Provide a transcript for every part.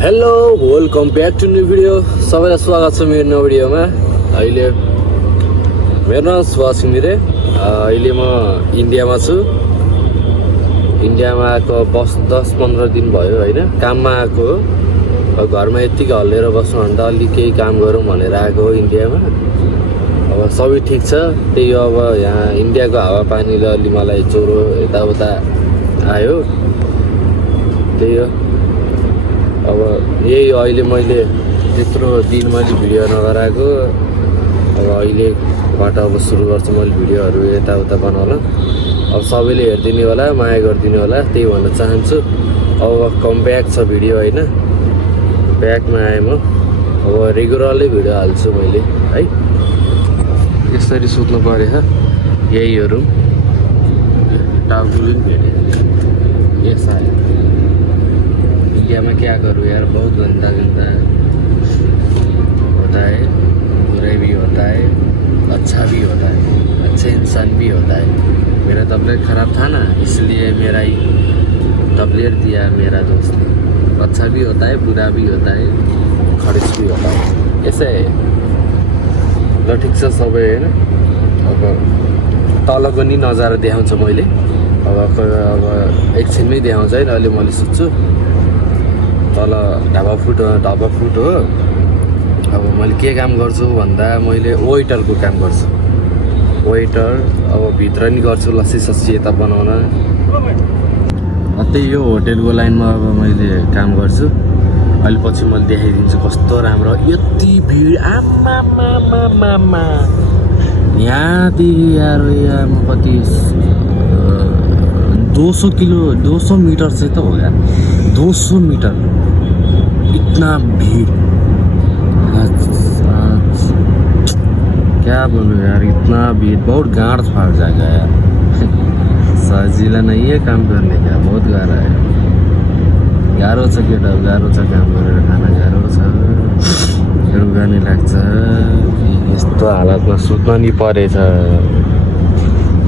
Hello welcome back to new video. सबैलाई स्वागत छ मेरो नयाँ भिडियोमा। अहिले मेरो नाम सुभाष घिमिरे। अहिले म इन्डियामा छु। इन्डियामा आएको 10-15 दिन भयो होइन, काममा आएको हो। घरमा यत्तिकै हल्लिएर बस्नुभन्दा अलि केही काम गरौँ भनेर आएको हो इन्डियामा। अब सबै ठिक छ, त्यही अब यहाँ इन्डियाको हावापानीले अलि मलाई ज्वरो यताउता आयो, त्यही हो। अब यही अहिले मैले त्यत्रो दिन मैले भिडियो नगराएको, अब अहिलेबाट अब सुरु गर्छु मैले भिडियोहरू यताउता बनाउन। अब सबैले हेरिदिने होला, माया गरिदिनु होला, त्यही भन्न चाहन्छु। अब कम ब्याक छ भिडियो होइन, ब्याकमा आएँ म। अब रेगुलरली भिडियो हाल्छु मैले है। यसरी सुत्नु परेछ, यही हो रुम। टाउकुले पनि भेटेँ यस आयो। इंडिया में क्या करूँ यार, बहुत गंदा गंदा होता है, बुरा भी होता है, अच्छा भी होता है, अच्छे इंसान भी होता है। मेरा तबीयत ख़राब था ना, इसलिए मेरा ही तबीयत दिया मेरा दोस्त ने। अच्छा भी होता है, बुरा भी होता है, खर्च भी होता है, ऐसे है। ल ठिक छ सबै होइन। अब तलको नि नजारा देखाउँछ मैले। अब एकछिनमै देखाउँछ है, अहिले मैले सुत्छु। तल ढाबा फुड हो। अब मैले के काम गर्छु भन्दा मैले वेटरको काम गर्छु, वेटर। अब भित्र नि गर्छु लस्सी सस्सी यता बनाउन। त्यही यो होटेलको लाइनमा अब मैले काम गर्छु। अहिले पछि मैले देखाइदिन्छु कस्तो राम्रो। यति भिड आमा यहाँदेखि यार यहाँ कति 200 मीटर से तो हो गया, 200 मीटर इतना भीड़। क्या बोलूं यार, इतना भीड़, बहुत गांड फाड़ जाएगा यार। सजिला नहीं है काम करने का, बहुत गाह्रो है। गाह्रो छ केटा, गाह्रो छ काम गरेर खाना, गाह्रो छ, रुगा नि लाग्छ। यस्तो हालतमा सुत्न नि परेछ।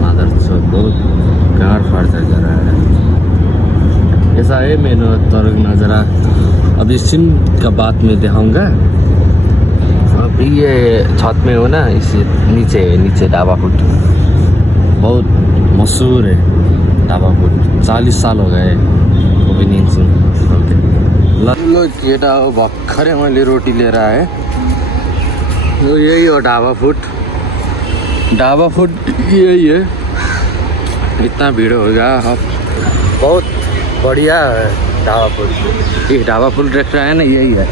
मादर चोद, बहुत गाँड फाड़ जाएगा। ऐसा है मेहनत तर नज़रा। अब इस सीन का बाद में दिखाऊंगा। अभी ये छत में हो ना, इस नीचे ढाबा फूड बहुत मशहूर है। ढाबा फूड 40 साल हो गए ओपनिंग से। लो केटा हो, भर्खरै मैले रोटी लिएर आएँ। यो यही हो ढाबा फूड यही है। इतना भीड़ होगा, अब बहुत बढ़िया है ढाबा फूड। ये ढाबा फूड रेस्टोरेंट है ना, यही है,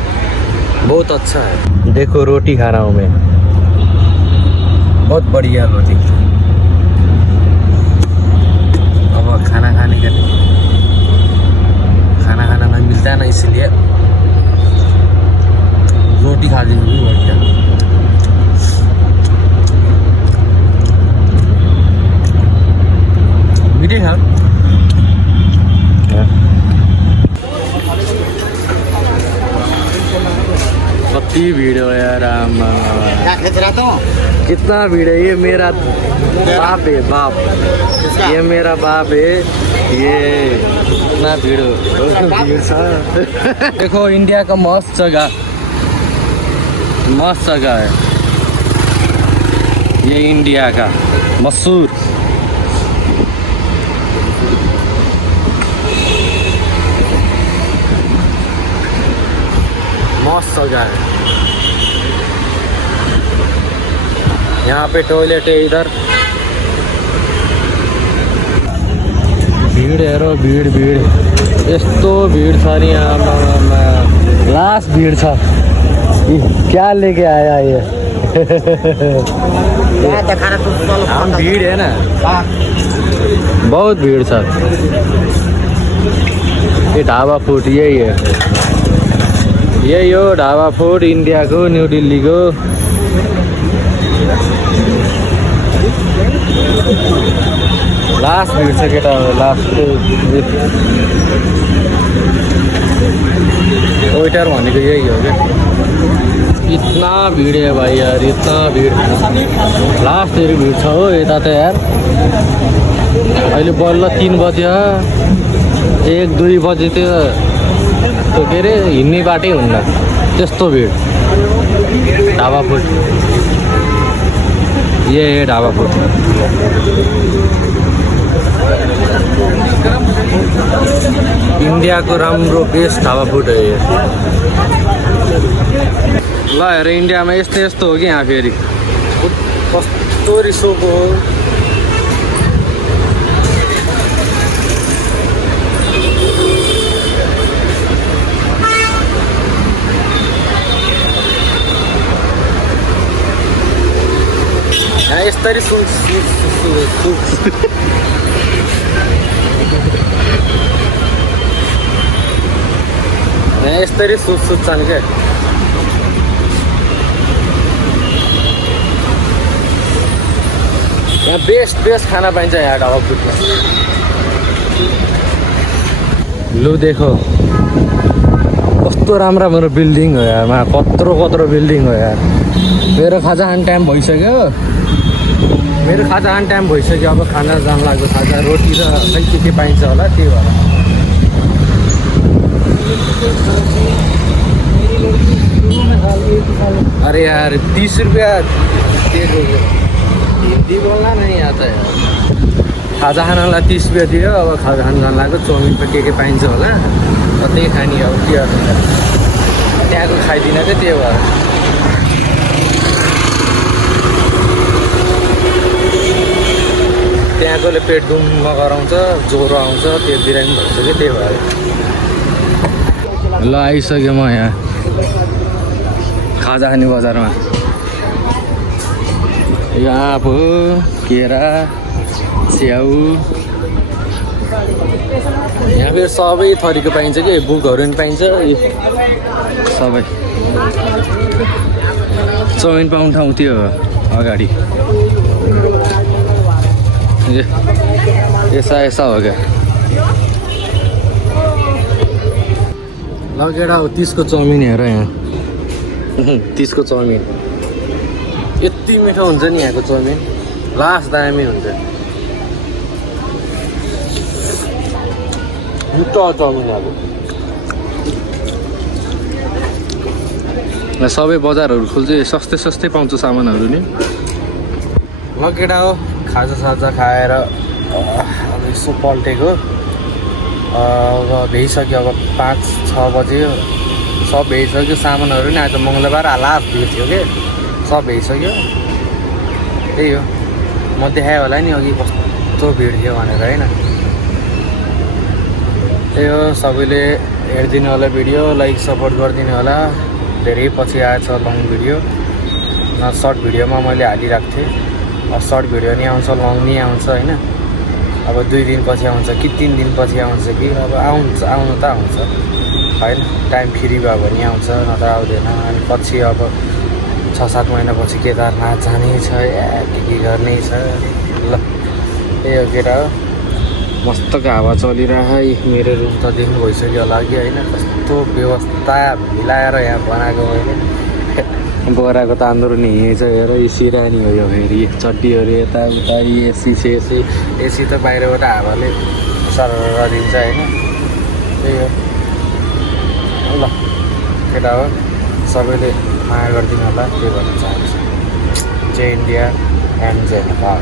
बहुत अच्छा है। देखो रोटी खा रहा हूँ मैं, बहुत बढ़िया रोटी। अब खाना खाने का खाना नहीं मिलता है ना, इसलिए रोटी खा लीजिए। बढ़िया मीठे है। कति भीड़ हो यार, कितना भीड़ है। ये मेरा बाप है, बाप, ये मेरा बाप है। ये इतना भीड़ सा। देखो इंडिया का मस्त जगह है ये, इंडिया का मशहूर। मस्त जगह है। यहाँ पे टॉयलेट है, इधर भीड़ है रो, भीड़ यस्तो भीड़ छ नि आमा लास्ट भीड़ छ। क्या लेके आया ये? हम भीड़ है ना, बहुत भीड़ छ। ये ढाबा फूड यही है, यही हो ढाबा फूड इंडिया को, न्यू दिल्ली को। लास्ट भीड़ से केटा, लास्ट वेटर भनेको यही हो क्या। इतना भीड़ है भाई यार, इतना भीड़। लास्ट भीड़ छ हो यता त यार। अहिले बल्ल 3 बज्यो, 1-2 बजे त्यो त्यस्तो के अरे हिँड्ने बाटै हुन्न त्यस्तो भिड ढाबा फुड ये ढाबा फुड इन्डियाको राम्रो बेस्ट ढाबा फुड हो यो ल हेर इन्डियामा यस्तो यस्तो हो कि यहाँ फेरि कस्तो रिसोको हो यहाँ यस्तरी यहाँ यस्तरी सुत्छन् क्या यहाँ बेस्ट खाना पाइन्छ यहाँ ढाबा फुडमा लु देखो कस्तो राम्रो बिल्डिङ हो यार कत्रो बिल्डिङ हो यार मेरो खाजा खाने टाइम भइसक्यो अब खाना जान लाग्यो खाजा रोटी र खै के पाइन्छ होला त्यही भएर अरे यार 30 रुपियाँ दिएको हिन्दी बोल्न नै यहाँ त खाजा खानलाई 30 रुपियाँ दियो अब खाजा खान जान लाग्यो चाउमिन त के पाइन्छ होला त्यही खाने अब के गर्नु त्यहाँको खाइदिन क्या त्यही भएर त्यहाँकोले पेट दुम्म गराउँछ ज्वरो आउँछ त्यो बिरामी भन्छ कि त्यही भएर ल आइसक्यो म यहाँ खाजा खाने बजारमा यहाँ अब केरा स्याउ यहाँ फेरि सबै थरीको पाइन्छ कि बुकहरू पनि पाइन्छ सबै चाउमिन पाउने ठाउँ त्यो अगाडि ऐसा हो क्या लगेर हो 30 को चाउमिन हेर यहाँ 30 को चाउमिन यति मिठो हुन्छ नि यहाँको चाउमिन लास्ट दामी हुन्छ मिठो चाउमिन अब सबै बजारहरू खोल्छ सस्तै पाउँछ सामानहरू नि लगेर हो खाजा खाएर अब यसो पल्टेको अब भ्याइसक्यो अब 5-6 बज्यो सब भ्याइसक्यो सामानहरू नि आज मङ्गलबार लास्ट भिड थियो कि सब भ्याइसक्यो त्यही हो म देखाएँ होला नि अघि कस्तो भिड थियो भनेर होइन त्यही हो सबैले हेरिदिनु होला भिडियो लाइक सपोर्ट गरिदिनु होला धेरै पछि आएछ लङ भिडियो न सर्ट भिडियोमा मैले हालिरहेको थिएँ सर्ट भिडियो नि आउँछ लङ नि आउँछ होइन अब 2 दिन पछि आउँछ कि 3 दिन पछि आउँछ कि अब आउनु त आउँछ होइन टाइम फ्री भयो भने आउँछ नत्र आउँदैन अनि पछि अब 6-7 महिनापछि केदारनाथ जाने छ के गर्ने छ ल त्यही हो केटा हो मस्तको हावा चलिरहेको मेरो रुम त देख्नु भइसक्यो होला कि होइन कस्तो व्यवस्था मिलाएर यहाँ बनाएको मैले बोराको तान्दुर नि यहीँ छ हेर यो सिरानी हो यो फेरि चड्डीहरू यताउता एसी एसी त बाहिरबाट हावाले सर दिन्छ होइन त्यही हो ल केटा हो सबैले माया गरिदिनु होला त्यही भन्न चाहन्छु जय इन्डिया एन्ड जय नेपाल